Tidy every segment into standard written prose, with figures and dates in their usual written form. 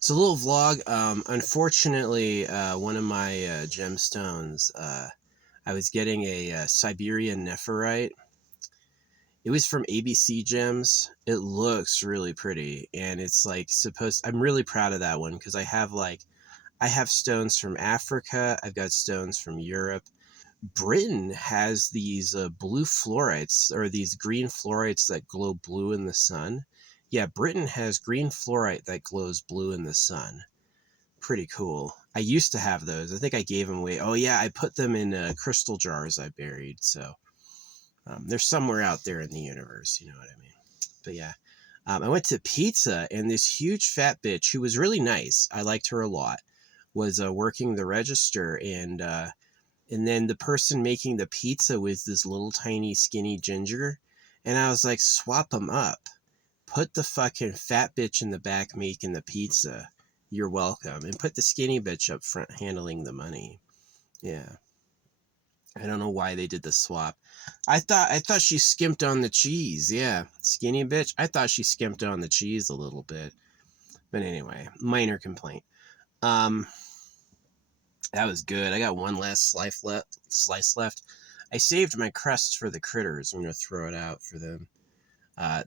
So, a little vlog. Unfortunately, one of my gemstones, I was getting a Siberian nephrite. It was from ABC Gems. It looks really pretty, and it's like supposed. I'm really proud of that one because I have stones from Africa. I've got stones from Europe. Britain has these blue fluorites, or these green fluorites that glow blue in the sun. Yeah, Britain has green fluorite that glows blue in the sun. Pretty cool. I used to have those. I think I gave them away. Oh yeah, I put them in crystal jars I buried. So they're somewhere out there in the universe. You know what I mean? But yeah, I went to pizza, and this huge fat bitch who was really nice. I liked her a lot. Was working the register, and then the person making the pizza was this little tiny skinny ginger, and I was like, swap them up. Put the fucking fat bitch in the back making the pizza. You're welcome. And put the skinny bitch up front handling the money. Yeah. I don't know why they did the swap. I thought she skimped on the cheese. Yeah. Skinny bitch. I thought she skimped on the cheese a little bit. But anyway, minor complaint. Um that was good. I got one last slice left. I saved my crusts for the critters. I'm gonna throw it out for them.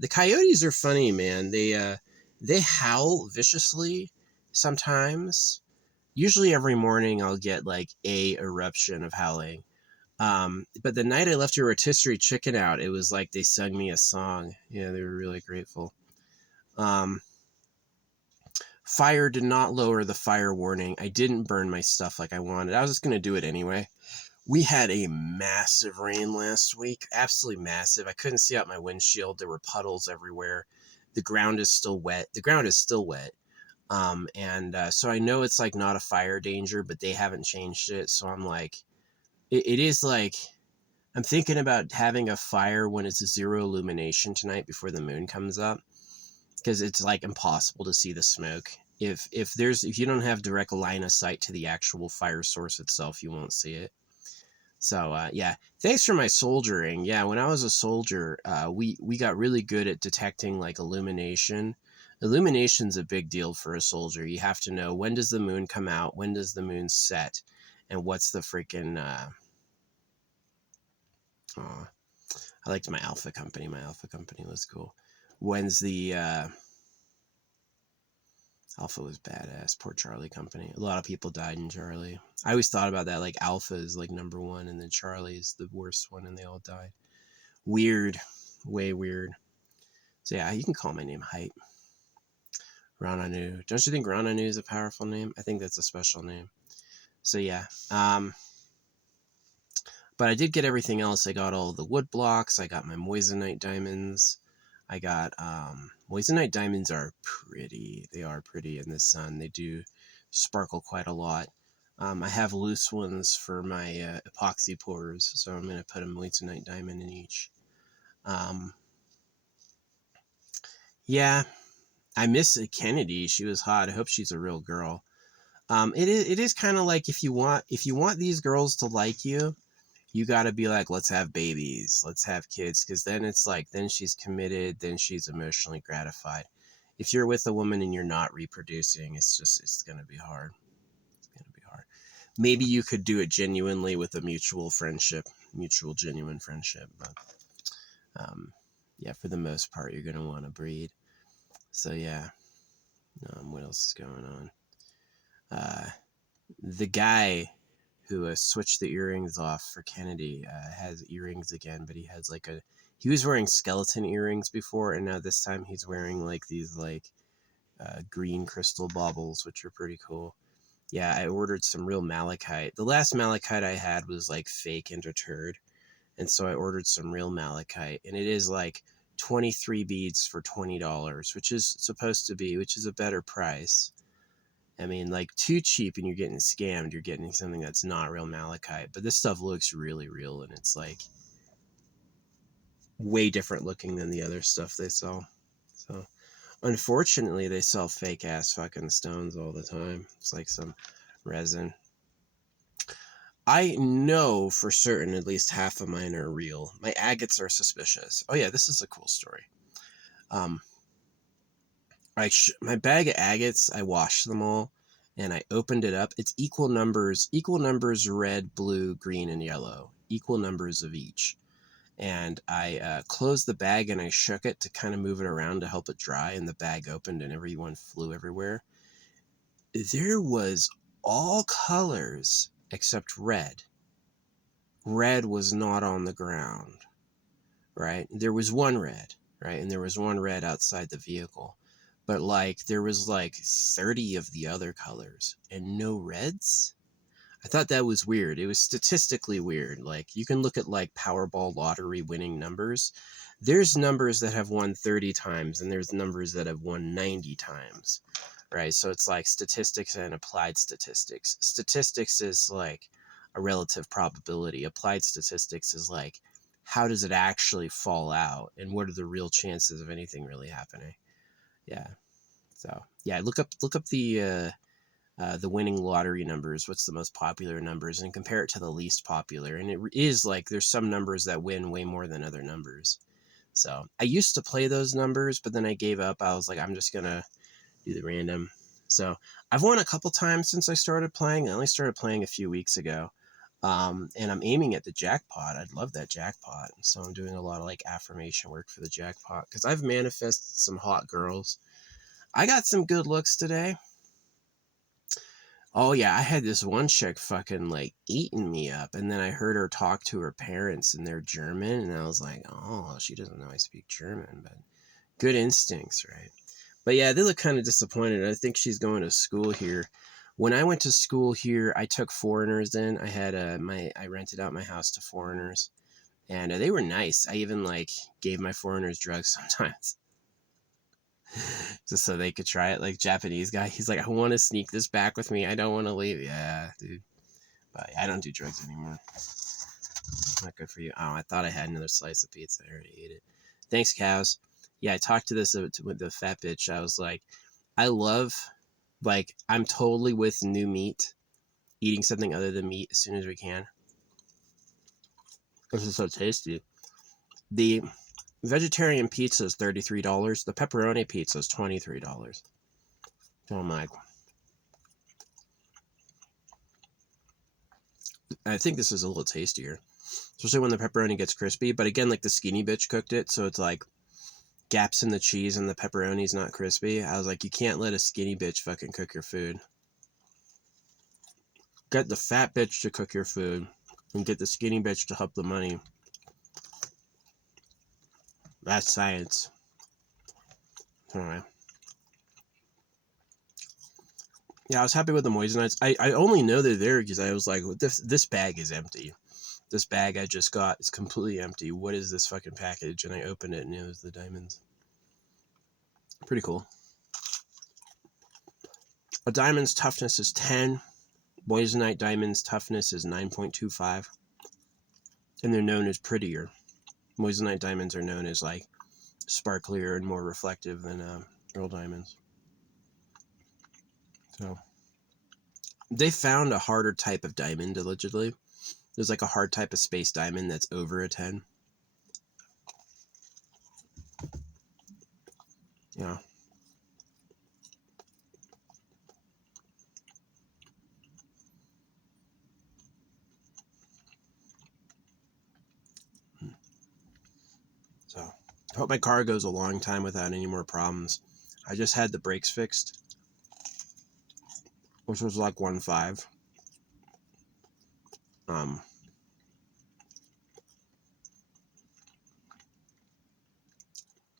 The coyotes are funny, man. They howl viciously sometimes. Usually every morning I'll get like a eruption of howling. But the night I left your rotisserie chicken out, it was like they sung me a song. Yeah, they were really grateful. Um, Fire did not lower the fire warning. I didn't burn my stuff like I wanted. I was just gonna do it anyway. We had a massive rain last week, absolutely massive. I couldn't see out my windshield. There were puddles everywhere. The ground is still wet. The ground is still wet. And so I know it's like not a fire danger, but they haven't changed it. So I'm like, it is like, I'm thinking about having a fire when it's zero illumination tonight before the moon comes up, because it's like impossible to see the smoke. If you don't have direct line of sight to the actual fire source itself, you won't see it. So yeah, thanks for my soldiering. Yeah, when I was a soldier, we got really good at detecting like illumination. Illumination's a big deal for a soldier. You have to know, when does the moon come out, when does the moon set, and what's the freaking. Oh, I liked my Alpha Company. My Alpha Company was cool. When's the Alpha was badass. Poor Charlie Company. A lot of people died in Charlie. I always thought about that. Like Alpha is like number one, and then Charlie is the worst one, and they all died. Weird, way weird. So yeah, you can call my name Hype. Rananu. Don't you think Rananu is a powerful name? I think that's a special name. So yeah. But I did get everything else. I got all the wood blocks. I got my moissanite diamonds. I got moissanite diamonds are pretty. They are pretty in the sun. They do sparkle quite a lot. I have loose ones for my epoxy pours, so I'm going to put a moissanite diamond in each. Yeah, I miss Kennedy. She was hot. I hope she's a real girl. It is kind of like, if you want these girls to like you got to be like, let's have babies, let's have kids, because then it's like, then she's committed, then she's emotionally gratified. If you're with a woman and you're not reproducing, it's gonna be hard. It's gonna be hard. Maybe you could do it genuinely with a mutual genuine friendship, but um, yeah, for the most part, you're gonna want to breed. So yeah, what else is going on? The guy who switched the earrings off for Kennedy has earrings again, but he was wearing skeleton earrings before, and now this time he's wearing like these green crystal baubles, which are pretty cool. Yeah, I ordered some real malachite. The last malachite I had was like fake and a turd, and so I ordered some real malachite, and it is like 23 beads for $20, which is a better price. I mean, like, too cheap and you're getting scammed. You're getting something that's not real malachite. But this stuff looks really real, and it's like way different looking than the other stuff they sell. So, unfortunately, they sell fake ass fucking stones all the time. It's like some resin. I know for certain at least half of mine are real. My agates are suspicious. Oh, yeah, this is a cool story. Um, my bag of agates, I washed them all, and I opened it up. It's equal numbers, red, blue, green, and yellow, equal numbers of each. And I closed the bag and I shook it to kind of move it around to help it dry, and the bag opened and everyone flew everywhere. There was all colors except red. Red was not on the ground, right? There was one red, right? And there was one red outside the vehicle. But like there was like 30 of the other colors and no reds. I thought that was weird. It was statistically weird. Like you can look at like Powerball lottery winning numbers. There's numbers that have won 30 times and there's numbers that have won 90 times, right? So it's like statistics and applied statistics. Statistics is like a relative probability. Applied statistics is like, how does it actually fall out and what are the real chances of anything really happening? Yeah. So yeah, look up the winning lottery numbers. What's the most popular numbers, and compare it to the least popular. And it is like there's some numbers that win way more than other numbers. So I used to play those numbers, but then I gave up. I was like, I'm just gonna do the random. So I've won a couple times since I started playing. I only started playing a few weeks ago. And I'm aiming at the jackpot. I'd love that jackpot. So I'm doing a lot of like affirmation work for the jackpot because I've manifested some hot girls. I got some good looks today. Oh yeah, I had this one chick fucking like eating me up, and then I heard her talk to her parents and they're German, and I was like, oh, she doesn't know I speak German, but good instincts, right? But yeah, they look kind of disappointed. I think she's going to school here. When I went to school here, I took foreigners in. I had I rented out my house to foreigners, and they were nice. I even like gave my foreigners drugs sometimes. Just so they could try it. Like Japanese guy, he's like, I want to sneak this back with me. I don't want to leave. Yeah, dude. But I don't do drugs anymore. Not good for you. Oh, I thought I had another slice of pizza. I already ate it. Thanks, cows. Yeah, I talked to this with the fat bitch. I was like, I love, like, I'm totally with new meat. Eating something other than meat as soon as we can. This is so tasty. The vegetarian pizza is $33. The pepperoni pizza is $23. So I'm like, I think this is a little tastier, especially when the pepperoni gets crispy. But again, like the skinny bitch cooked it, so it's like gaps in the cheese and the pepperoni's not crispy. I was like, you can't let a skinny bitch fucking cook your food. Get the fat bitch to cook your food and get the skinny bitch to help the money. That's science. Anyway. Yeah, I was happy with the Moissanite. I only know they're there because I was like, this bag is empty. This bag I just got is completely empty. What is this fucking package? And I opened it and it was the diamonds. Pretty cool. A diamond's toughness is 10. Moissanite diamond's toughness is 9.25. And they're known as prettier. Moissanite diamonds are known as like sparklier and more reflective than real diamonds. So they found a harder type of diamond, allegedly. There's like a hard type of space diamond that's over a 10. Yeah. So I hope my car goes a long time without any more problems. I just had the brakes fixed, which was like 1.5.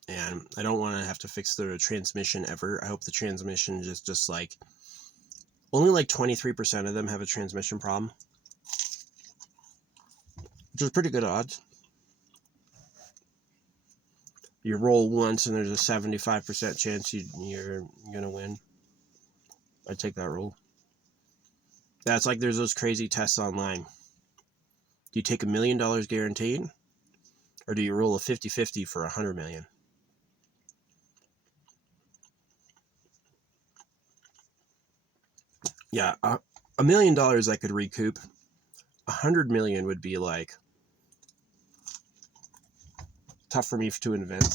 And I don't want to have to fix the transmission ever. I hope the transmission just like only like 23% of them have a transmission problem, which is pretty good odds. You roll once and there's a 75% chance you're gonna win. I take that roll. That's like there's those crazy tests online. Do you take $1 million guaranteed, or do you roll a 50-50 for 100 million? Yeah, $1 million I could recoup. 100 million would be like tough for me to invent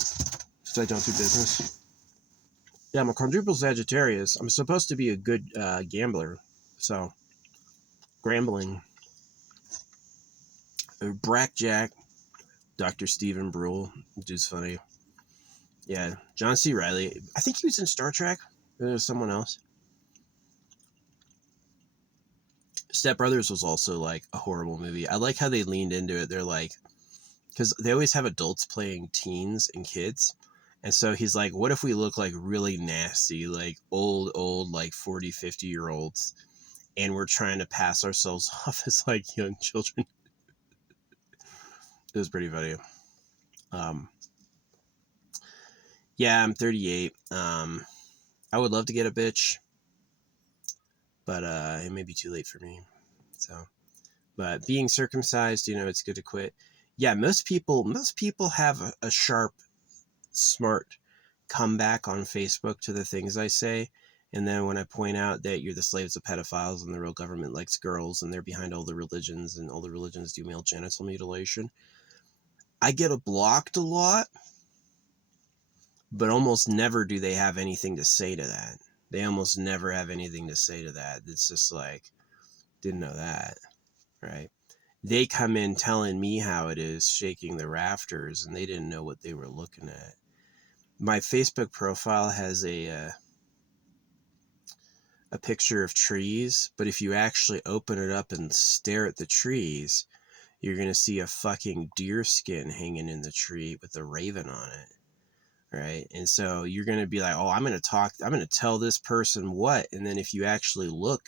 since I don't do business. Yeah, I'm a quadruple Sagittarius. I'm supposed to be a good gambler. So, gambling. Brackjack, Dr. Stephen Brule, dude's funny. Yeah, John C. Riley. I think he was in Star Trek. There's someone else. Step Brothers was also like a horrible movie. I like how they leaned into it. They're like, because they always have adults playing teens and kids. And so he's like, what if we look like really nasty, like old, like 40, 50-year olds, and we're trying to pass ourselves off as like young children? It was pretty funny. Um, yeah, I'm 38. I would love to get a bitch, but it may be too late for me. So, but being circumcised, it's good to quit. Yeah, most people have a sharp, smart comeback on Facebook to the things I say. And then when I point out that you're the slaves of pedophiles and the real government likes girls and they're behind all the religions and all the religions do male genital mutilation, I get blocked a lot, but almost never do they have anything to say to that. They almost never have anything to say to that. It's just like, didn't know that, right? They come in telling me how it is, shaking the rafters, and they didn't know what they were looking at. My Facebook profile has a picture of trees, but if you actually open it up and stare at the trees, you're going to see a fucking deer skin hanging in the tree with a raven on it. Right. And so you're going to be like, oh, I'm going to tell this person what. And then if you actually look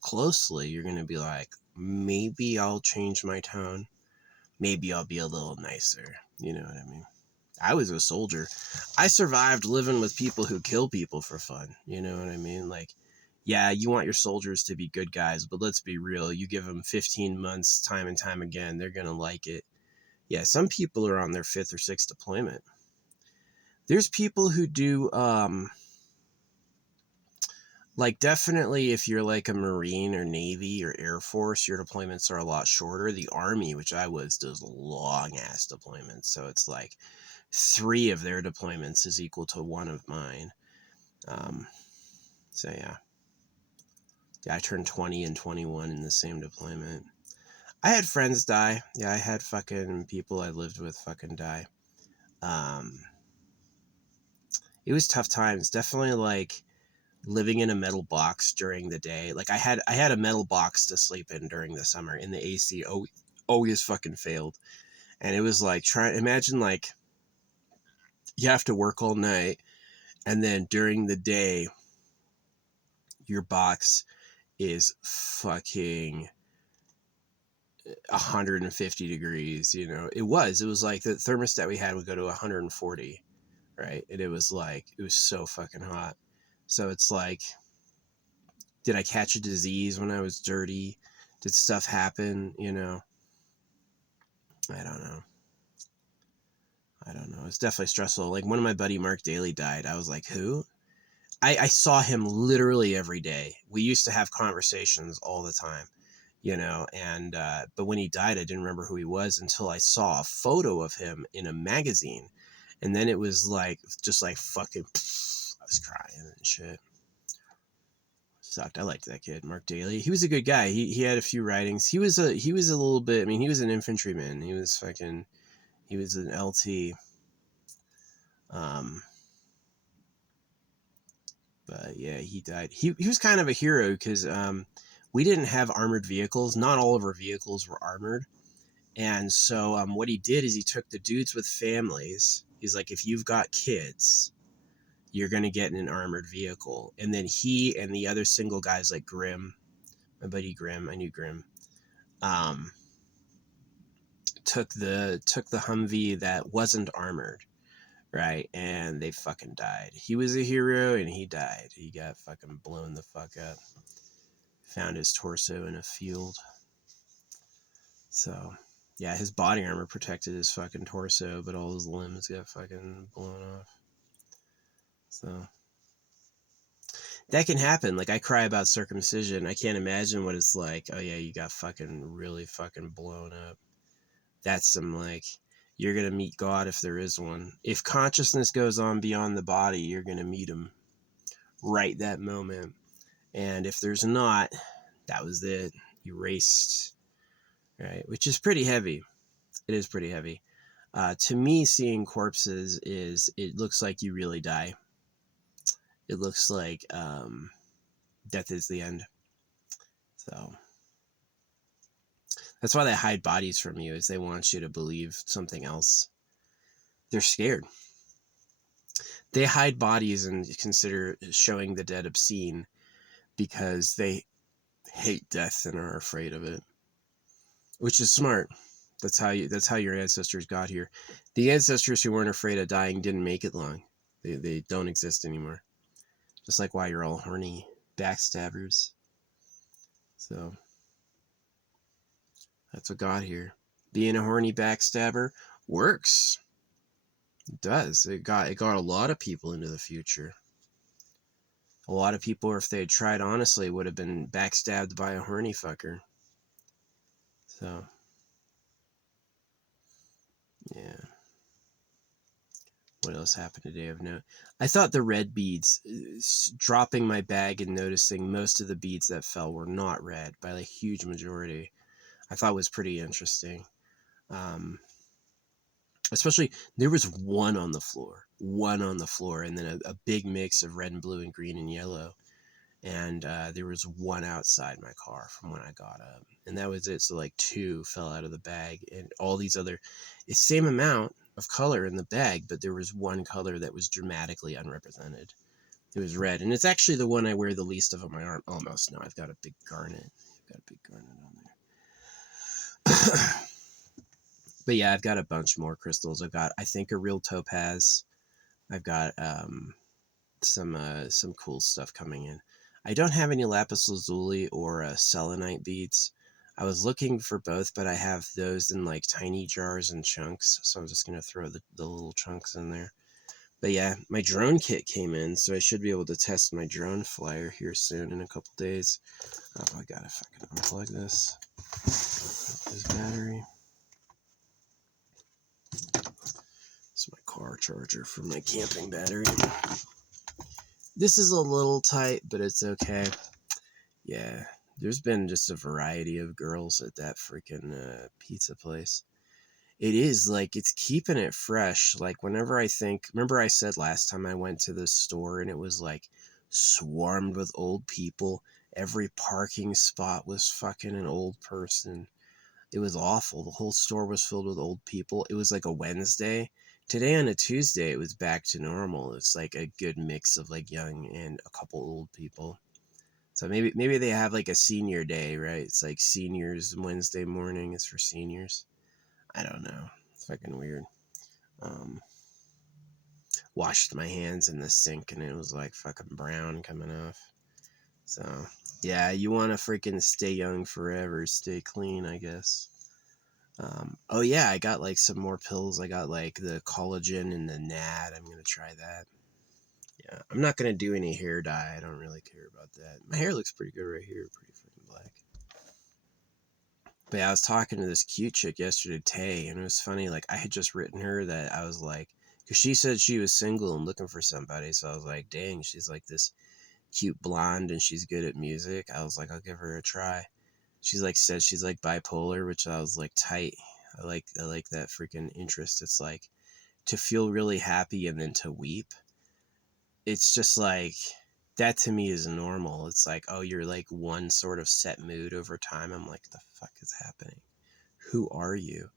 closely, you're going to be like, maybe I'll change my tone. Maybe I'll be a little nicer. You know what I mean? I was a soldier. I survived living with people who kill people for fun. You know what I mean? Like, yeah, you want your soldiers to be good guys, but let's be real. You give them 15 months time and time again, they're going to like it. Yeah, some people are on their 5th or 6th deployment. There's people who do, like, definitely if you're like a Marine or Navy or Air Force, your deployments are a lot shorter. The Army, which I was, does long ass deployments. So it's like 3 of their deployments is equal to 1 of mine. So yeah. Yeah, I turned 20 and 21 in the same deployment. I had friends die. Yeah, I had fucking people I lived with fucking die. It was tough times. Definitely like living in a metal box during the day. Like I had a metal box to sleep in during the summer, and the AC always fucking failed. And it was like, imagine like you have to work all night, and then during the day your box is fucking 150 degrees. It was like the thermostat we had would go to 140, right? And it was so fucking hot. So it's like, did I catch a disease when I was dirty? Did stuff happen? I don't know. It's definitely stressful. Like, when my buddy Mark Daly died, I was like, who? I saw him literally every day. We used to have conversations all the time, and but when he died, I didn't remember who he was until I saw a photo of him in a magazine. And then it was like, just like fucking, I was crying and shit. Sucked. I liked that kid, Mark Daly. He was a good guy. He had a few writings. He was a little bit, I mean, he was an infantryman. He was an LT. Um, but yeah, he died. He was kind of a hero because we didn't have armored vehicles. Not all of our vehicles were armored. And so what he did is he took the dudes with families. He's like, if you've got kids, you're going to get in an armored vehicle. And then he and the other single guys, like Grim, my buddy Grim, I knew Grim, took the Humvee that wasn't armored, right? And they fucking died. He was a hero and he died. He got fucking blown the fuck up. Found his torso in a field. So, yeah, his body armor protected his fucking torso, but all his limbs got fucking blown off. So, that can happen. Like, I cry about circumcision. I can't imagine what it's like. Oh yeah, you got fucking really fucking blown up. That's some, like, you're gonna meet God if there is one. If consciousness goes on beyond the body, you're gonna meet him. right that moment. And if there's not, that was it. Erased, right? Which is pretty heavy. It is pretty heavy. To me, seeing corpses it looks like you really die. It looks like death is the end. So that's why they hide bodies from you, is they want you to believe something else. They're scared. They hide bodies and consider showing the dead obscene because they hate death and are afraid of it, which is smart. That's how your ancestors got here. The ancestors who weren't afraid of dying didn't make it long. They don't exist anymore. Just like why you're all horny backstabbers. So that's what got here. Being a horny backstabber works. It does. It got a lot of people into the future. A lot of people, if they had tried honestly, would have been backstabbed by a horny fucker. So, yeah. What else happened today of note? I thought the red beads, dropping my bag and noticing most of the beads that fell were not red by a huge majority, I thought was pretty interesting. Especially, there was one on the floor, and then a big mix of red and blue and green and yellow. And there was one outside my car from when I got up, and that was it. So like 2 fell out of the bag, and all these other, it's same amount of color in the bag, but there was one color that was dramatically unrepresented. It was red, and it's actually the one I wear the least of on my arm. Almost. No, I've got a big garnet. On there. But yeah, I've got a bunch more crystals. I've got, I think, a real topaz. I've got some cool stuff coming in. I don't have any lapis lazuli or selenite beads. I was looking for both, but I have those in like tiny jars and chunks, so I'm just gonna throw the little chunks in there. But yeah, my drone kit came in, so I should be able to test my drone flyer here soon in a couple days. Oh, I gotta fucking unplug this. This battery. It's my car charger for my camping battery. This is a little tight, but it's okay. Yeah, there's been just a variety of girls at that freaking pizza place. It is like, it's keeping it fresh. Like, whenever I think, remember I said last time I went to this store and it was like swarmed with old people. Every parking spot was fucking an old person. It was awful. The whole store was filled with old people. It was like a Wednesday. Today on a Tuesday, it was back to normal. It's like a good mix of like young and a couple old people. So maybe they have like a senior day, right? It's like seniors Wednesday morning is for seniors. I don't know. It's fucking weird. Washed my hands in the sink and it was like fucking brown coming off. So yeah, you want to freaking stay young forever, stay clean, I guess. Oh yeah, I got like some more pills. I got like the collagen and the NAD. I'm gonna try that. Yeah, I'm not gonna do any hair dye. I don't really care about that. My hair looks pretty good right here, pretty freaking black. But yeah, I was talking to this cute chick yesterday, Tay, and it was funny. Like, I had just written her that I was like, because she said she was single and looking for somebody. So I was like, dang, she's like this cute blonde and she's good at music. I was like, I'll give her a try. She's like, says she's like bipolar, which I was like, tight. I like that freaking interest. It's like to feel really happy and then to weep. It's just like, that to me is normal. It's like, oh, you're like one sort of set mood over time. I'm like, the fuck is happening? Who are you?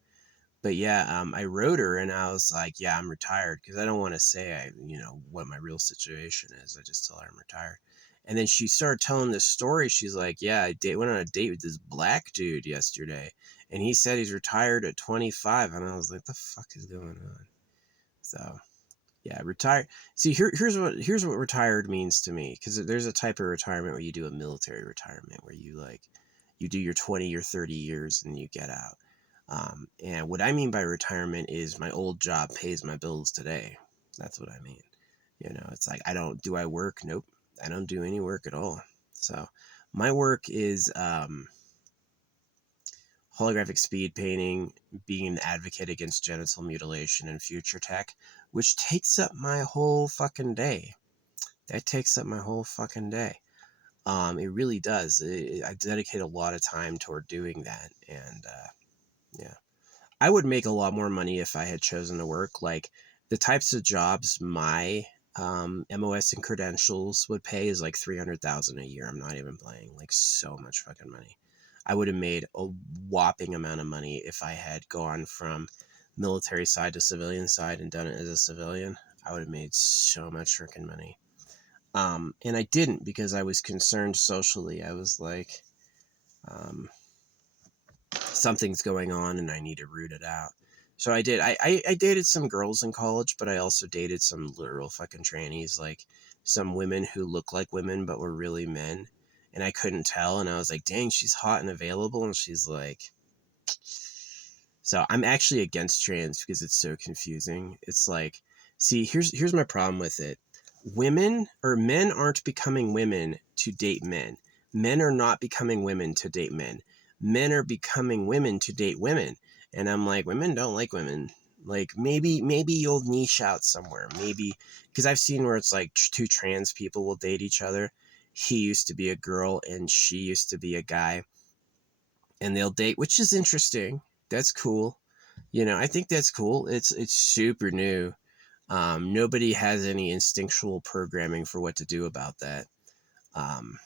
But yeah, I wrote her and I was like, yeah, I'm retired, because I don't want to say what my real situation is. I just tell her I'm retired. And then she started telling this story. She's like, yeah, I went on a date with this black dude yesterday, and he said he's retired at 25. And I was like, the fuck is going on? So yeah, retired. See, here's what retired means to me, because there's a type of retirement where you do a military retirement, where you do your 20 or 30 years and you get out. And what I mean by retirement is my old job pays my bills today. That's what I mean. It's like, do I work? Nope. I don't do any work at all. So my work is holographic speed painting, being an advocate against genital mutilation and future tech, which takes up my whole fucking day. That takes up my whole fucking day. It really does. I dedicate a lot of time toward doing that, and yeah, I would make a lot more money if I had chosen to work. Like the types of jobs my MOS and credentials would pay is like 300,000 a year. I'm not even playing. Like so much fucking money. I would have made a whopping amount of money if I had gone from military side to civilian side and done it as a civilian. I would have made so much freaking money. And I didn't because I was concerned socially. I was like, um, something's going on and I need to root it out. So I did. I dated some girls in college, but I also dated some literal fucking trannies, like some women who look like women but were really men. And I couldn't tell. And I was like, dang, she's hot and available. And she's like, so I'm actually against trans because it's so confusing. It's like, see, here's my problem with it. Women or men aren't becoming women to date men. Men are not becoming women to date men. Men are becoming women to date women. And I'm like, women don't like women. Like maybe you'll niche out somewhere. Maybe because I've seen where it's like two trans people will date each other. He used to be a girl and she used to be a guy, and they'll date, which is interesting. That's cool. You know, I think that's cool. It's super new. Nobody has any instinctual programming for what to do about that. Um,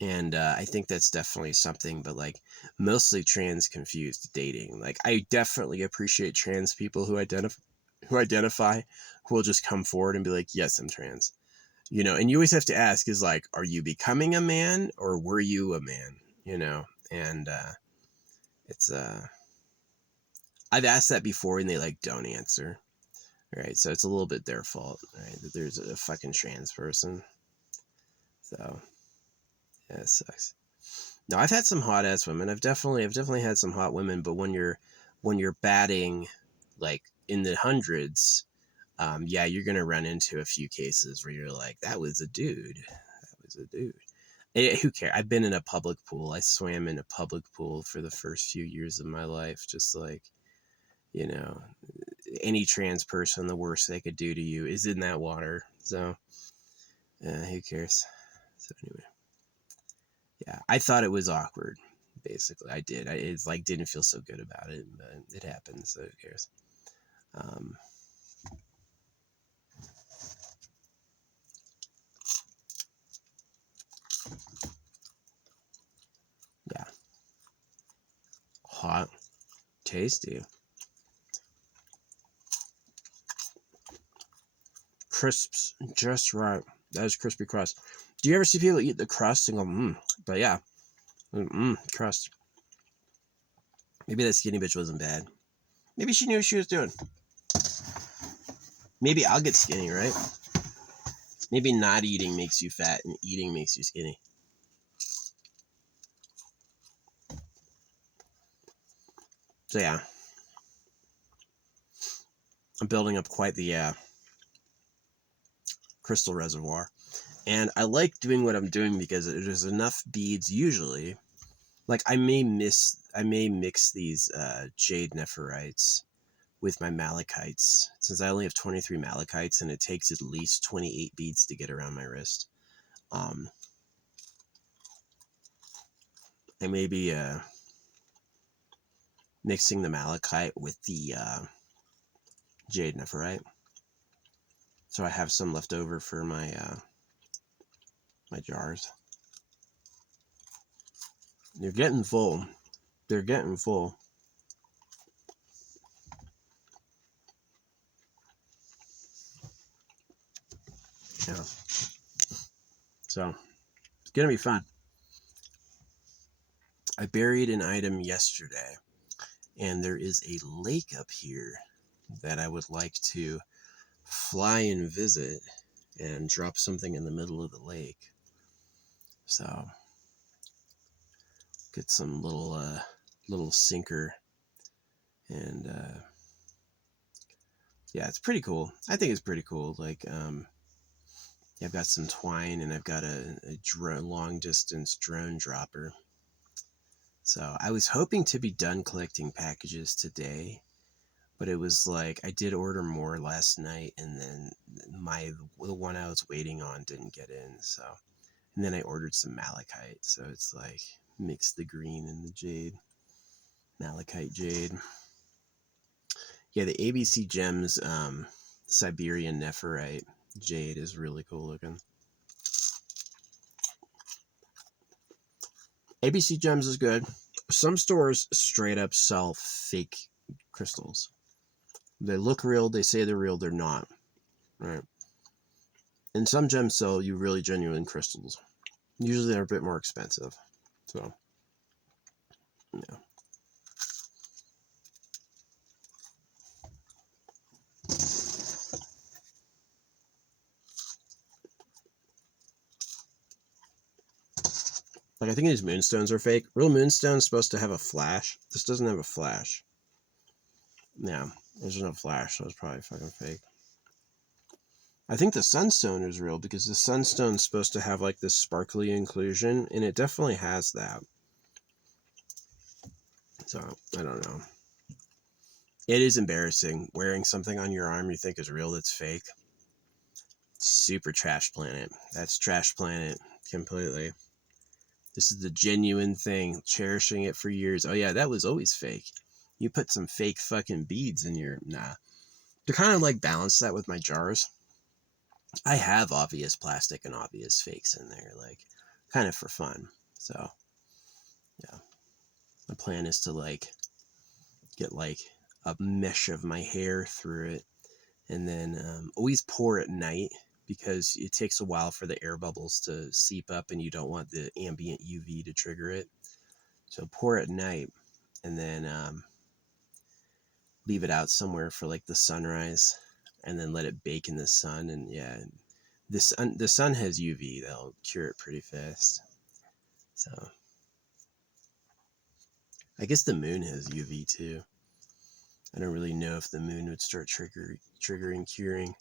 and I think that's definitely something, but like mostly trans confused dating. Like I definitely appreciate trans people who identify, who will just come forward and be like, yes, I'm trans. You know, and you always have to ask is like, are you becoming a man or were you a man? You know, and it's I've asked that before and they like don't answer. Right, so it's a little bit their fault, right? That there's a fucking trans person. So yeah, it sucks. No, I've had some hot ass women. I've definitely had some hot women, but when you're batting like in the hundreds, yeah, you're gonna run into a few cases where you're like, that was a dude. That was a dude. Who cares? I've been in a public pool. I swam in a public pool for the first few years of my life, just like, you know, any trans person, the worst they could do to you is in that water. So, who cares? So anyway, yeah, I thought it was awkward. Basically, I did. It's like didn't feel so good about it, but it happened. So who cares? Um, yeah, hot, tasty, crisps just right. That is crispy crust. Do you ever see people eat the crust and go, mmm? But yeah, crust. Maybe that skinny bitch wasn't bad. Maybe she knew what she was doing. Maybe I'll get skinny, right? Maybe not eating makes you fat and eating makes you skinny. So yeah, I'm building up quite the crystal reservoir. And I like doing what I'm doing because there's enough beads usually. Like I may mix these jade nephrites with my malachites, since I only have 23 malachites and it takes at least 28 beads to get around my wrist. Um, I may be mixing the malachite with the jade nephrite, so I have some left over for my jars. They're getting full. They're getting full. Yeah. So it's gonna be fun. I buried an item yesterday, and there is a lake up here that I would like to fly and visit and drop something in the middle of the lake. So get some little sinker, and yeah, it's pretty cool. I think it's pretty cool. Like yeah, I've got some twine and I've got a drone, long distance drone dropper. So I was hoping to be done collecting packages today, but it was like I did order more last night, and then the one I was waiting on didn't get in. So, and then I ordered some malachite. So it's like mix the green and the jade, malachite jade. Yeah, the ABC Gems Siberian Nephrite jade is really cool looking. ABC Gems is good. Some stores straight up sell fake crystals. They look real, they say they're real, they're not. Right. And some gems sell you really genuine crystals. Usually they're a bit more expensive. So, yeah. Like, I think these moonstones are fake. Real moonstone's supposed to have a flash. This doesn't have a flash. Yeah, there's no flash, so it's probably fucking fake. I think the sunstone is real because the sunstone's supposed to have like this sparkly inclusion, and it definitely has that. So, I don't know. It is embarrassing wearing something on your arm you think is real that's fake. Super Trash Planet. That's Trash Planet completely. This is the genuine thing, cherishing it for years. Oh yeah, that was always fake. You put some fake fucking beads in your... Nah. To kind of like balance that with my jars, I have obvious plastic and obvious fakes in there, like kind of for fun. So yeah, my plan is to like get like a mesh of my hair through it, and then always pour at night because it takes a while for the air bubbles to seep up and you don't want the ambient UV to trigger it. So pour at night, and then leave it out somewhere for like the sunrise, and then let it bake in the sun. And yeah, the sun has UV, that'll cure it pretty fast. So I guess the moon has UV too. I don't really know if the moon would start triggering curing.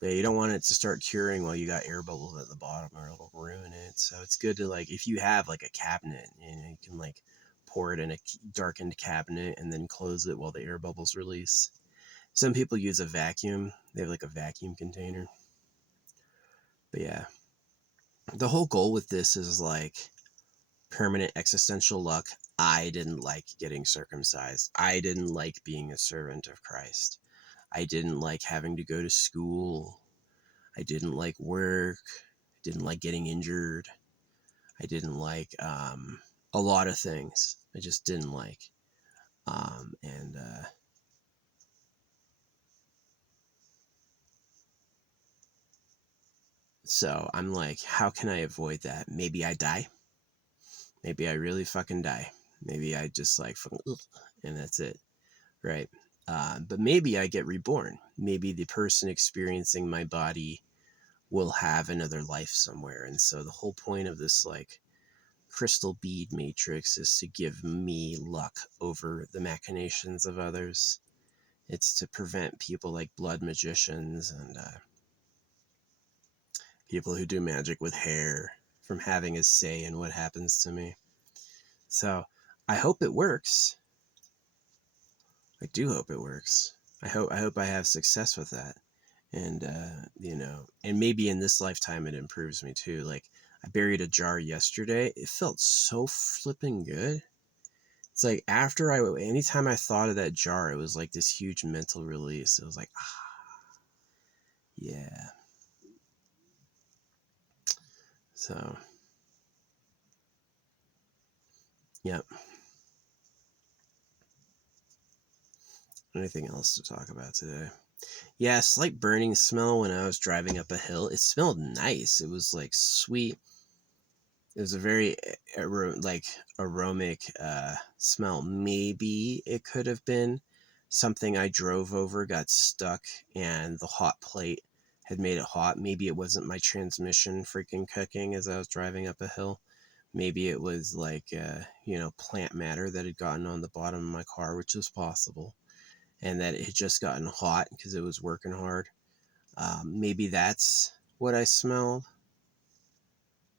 But you don't want it to start curing while you got air bubbles at the bottom, or it'll ruin it. So it's good to, like, if you have like a cabinet, you can like pour it in a darkened cabinet and then close it while the air bubbles release. Some people use a vacuum. They have like a vacuum container. But yeah, the whole goal with this is like permanent existential luck. I didn't like getting circumcised. I didn't like being a servant of Christ. I didn't like having to go to school. I didn't like work. I didn't like getting injured. I didn't like a lot of things. I just didn't like. And so I'm like, how can I avoid that? Maybe I die. Maybe I really fucking die. Maybe I just like fucking, ugh, and that's it. Right. But maybe I get reborn. Maybe the person experiencing my body will have another life somewhere. And so the whole point of this like crystal bead matrix is to give me luck over the machinations of others. It's to prevent people like blood magicians and people who do magic with hair from having a say in what happens to me. So I hope it works. I do hope it works. I hope I have success with that. And and maybe in this lifetime it improves me too. Like, I buried a jar yesterday. It felt so flipping good. It's like anytime I thought of that jar, it was like this huge mental release. It was like, yeah. So, yep. Anything else to talk about today? Yeah, slight burning smell when I was driving up a hill. It smelled nice. It was like sweet. It was a very aromatic smell. Maybe it could have been something I drove over, got stuck, and the hot plate had made it hot. Maybe it wasn't my transmission freaking cooking as I was driving up a hill. Maybe it was like plant matter that had gotten on the bottom of my car, which is possible, and that it had just gotten hot because it was working hard. Maybe that's what I smelled.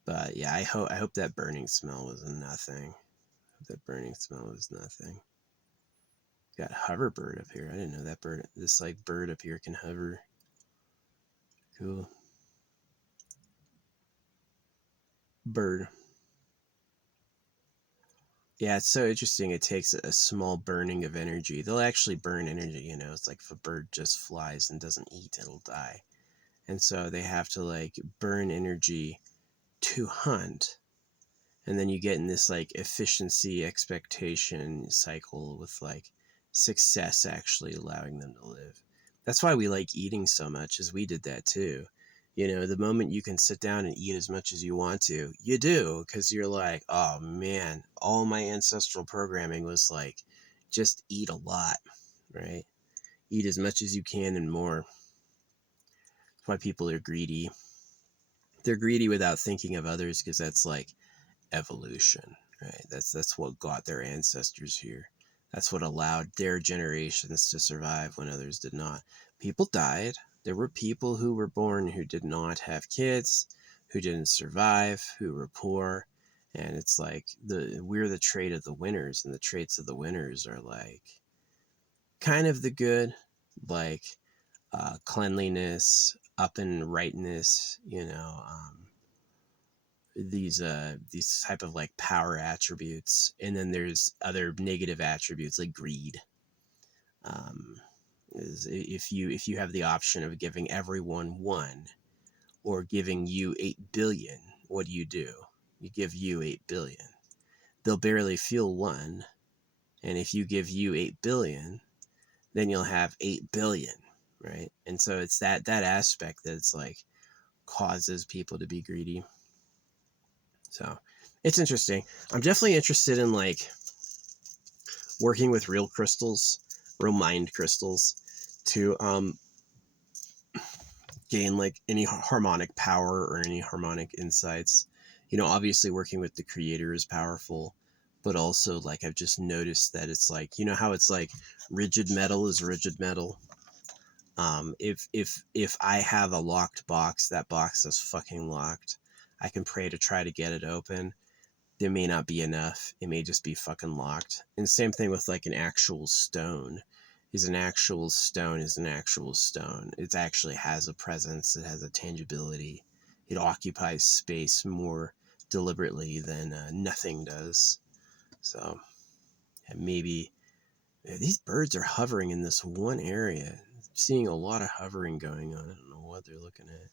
But yeah, I hope that burning smell was nothing. That burning smell was nothing. Got hoverbird up here. I didn't know that bird. This like bird up here can hover. Cool. Bird. Yeah, it's so interesting. It takes a small burning of energy. They'll actually burn energy, you know. It's like if a bird just flies and doesn't eat, it'll die. And so they have to like burn energy to hunt. And then you get in this like efficiency expectation cycle with like success actually allowing them to live. That's why we like eating so much, as we did that too. You know, the moment you can sit down and eat as much as you want to, you do, because you're like, oh man, all my ancestral programming was like, just eat a lot, right? Eat as much as you can and more. That's why people are greedy. They're greedy without thinking of others, because that's like evolution, right? That's what got their ancestors here. That's what allowed their generations to survive when others did not. People died. There were people who were born who did not have kids, who didn't survive, who were poor. And it's like we're the trait of the winners, and the traits of the winners are like kind of the good, like cleanliness, up and rightness, you know, these type of like power attributes. And then there's other negative attributes like greed. um if you have the option of giving everyone one or giving you 8 billion, what do? You give you 8 billion. They'll barely feel one. And if you give you 8 billion, then you'll have 8 billion, right? And so it's that aspect that's like causes people to be greedy. So it's interesting. I'm definitely interested in like working with real crystals, real mind crystals, to gain like any harmonic power or any harmonic insights. You know, obviously working with the creator is powerful, but also like I've just noticed that it's like, you know how it's like rigid metal is rigid metal. If I have a locked box, that box is fucking locked. I can pray to try to get it open. There may not be enough. It may just be fucking locked. And same thing with like an actual stone. Is an actual stone is an actual stone. It actually has a presence. It has a tangibility. It occupies space more deliberately than nothing does. So maybe these birds are hovering in this one area. I'm seeing a lot of hovering going on. I don't know what they're looking at.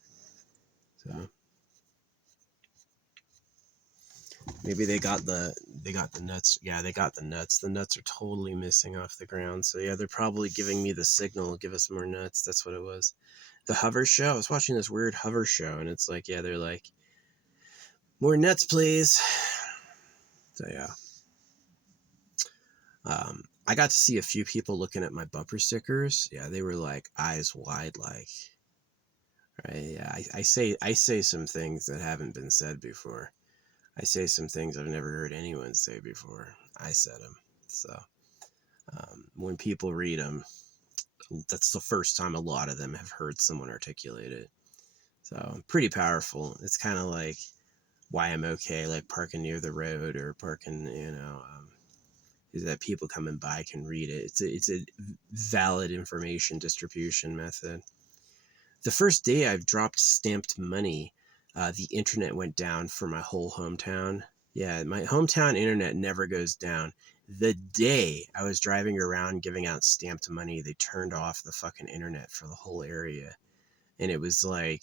So maybe they got the nuts. Yeah, they got the nuts. The nuts are totally missing off the ground. So yeah, they're probably giving me the signal, give us more nuts. That's what it was. The hover show. I was watching this weird hover show, and it's like, yeah, they're like, more nuts, please. So yeah. I got to see a few people looking at my bumper stickers. Yeah, they were like eyes wide, like, right? Yeah, I say some things that haven't been said before. I say some things I've never heard anyone say before. I said them. So when people read them, that's the first time a lot of them have heard someone articulate it. So pretty powerful. It's kind of like why I'm okay, like parking near the road or parking, is that people coming by can read it. It's a valid information distribution method. The first day I've dropped stamped money, the internet went down for my whole hometown. Yeah, my hometown internet never goes down. The day I was driving around giving out stamped money, they turned off the fucking internet for the whole area. And it was like,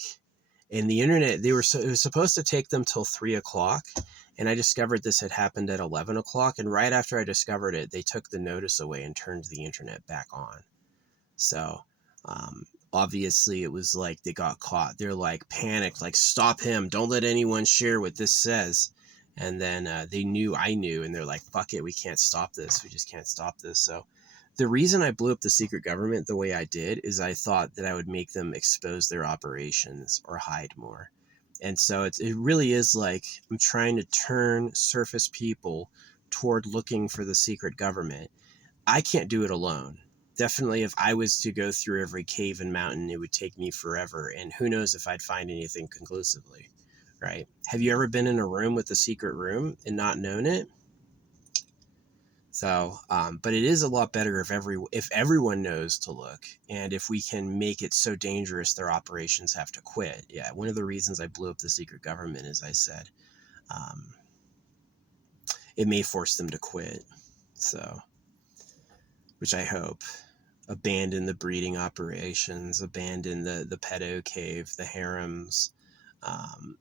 and the internet, it was supposed to take them till 3 o'clock. And I discovered this had happened at 11 o'clock. And right after I discovered it, they took the notice away and turned the internet back on. So, obviously it was like they got caught. They're like panicked, like, stop him. Don't let anyone share what this says. And then they knew I knew, and they're like, fuck it. We can't stop this. We just can't stop this. So the reason I blew up the secret government the way I did is I thought that I would make them expose their operations or hide more. And so it really is like I'm trying to turn surface people toward looking for the secret government. I can't do it alone. Definitely, if I was to go through every cave and mountain, it would take me forever. And who knows if I'd find anything conclusively, right? Have you ever been in a room with a secret room and not known it? So, but it is a lot better if everyone knows to look, and if we can make it so dangerous their operations have to quit. Yeah, one of the reasons I blew up the secret government, as I said, um, it may force them to quit. So, which I hope. Abandon the breeding operations, abandon the pedo cave, the harems,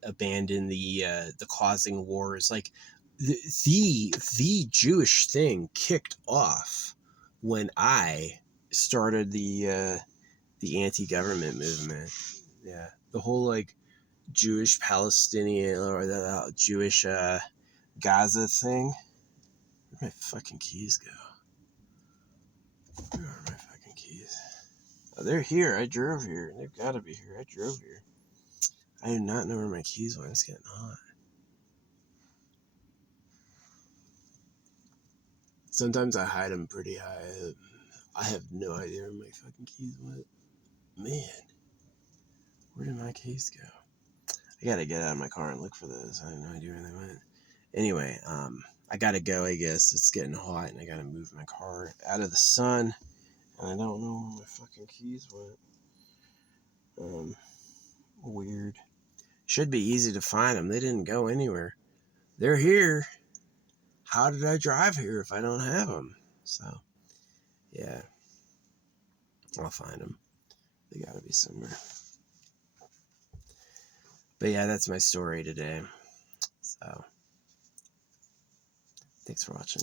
abandon the causing wars. Like the Jewish thing kicked off when I started the anti-government movement. Yeah, the whole like Jewish Palestinian or the Jewish Gaza thing. Where'd my fucking keys go? Where are my fucking keys? Oh, they're here. I drove here. They've got to be here. I drove here. I do not know where my keys went. It's getting hot. Sometimes I hide them pretty high. I have no idea where my fucking keys went. Man, where did my keys go? I gotta get out of my car and look for those. I have no idea where they went. Anyway, I gotta go, I guess. It's getting hot and I gotta move my car out of the sun. And I don't know where my fucking keys went. Weird. Should be easy to find them. They didn't go anywhere. They're here. How did I drive here if I don't have them? So, yeah. I'll find them. They gotta be somewhere. But yeah, that's my story today. So, thanks for watching.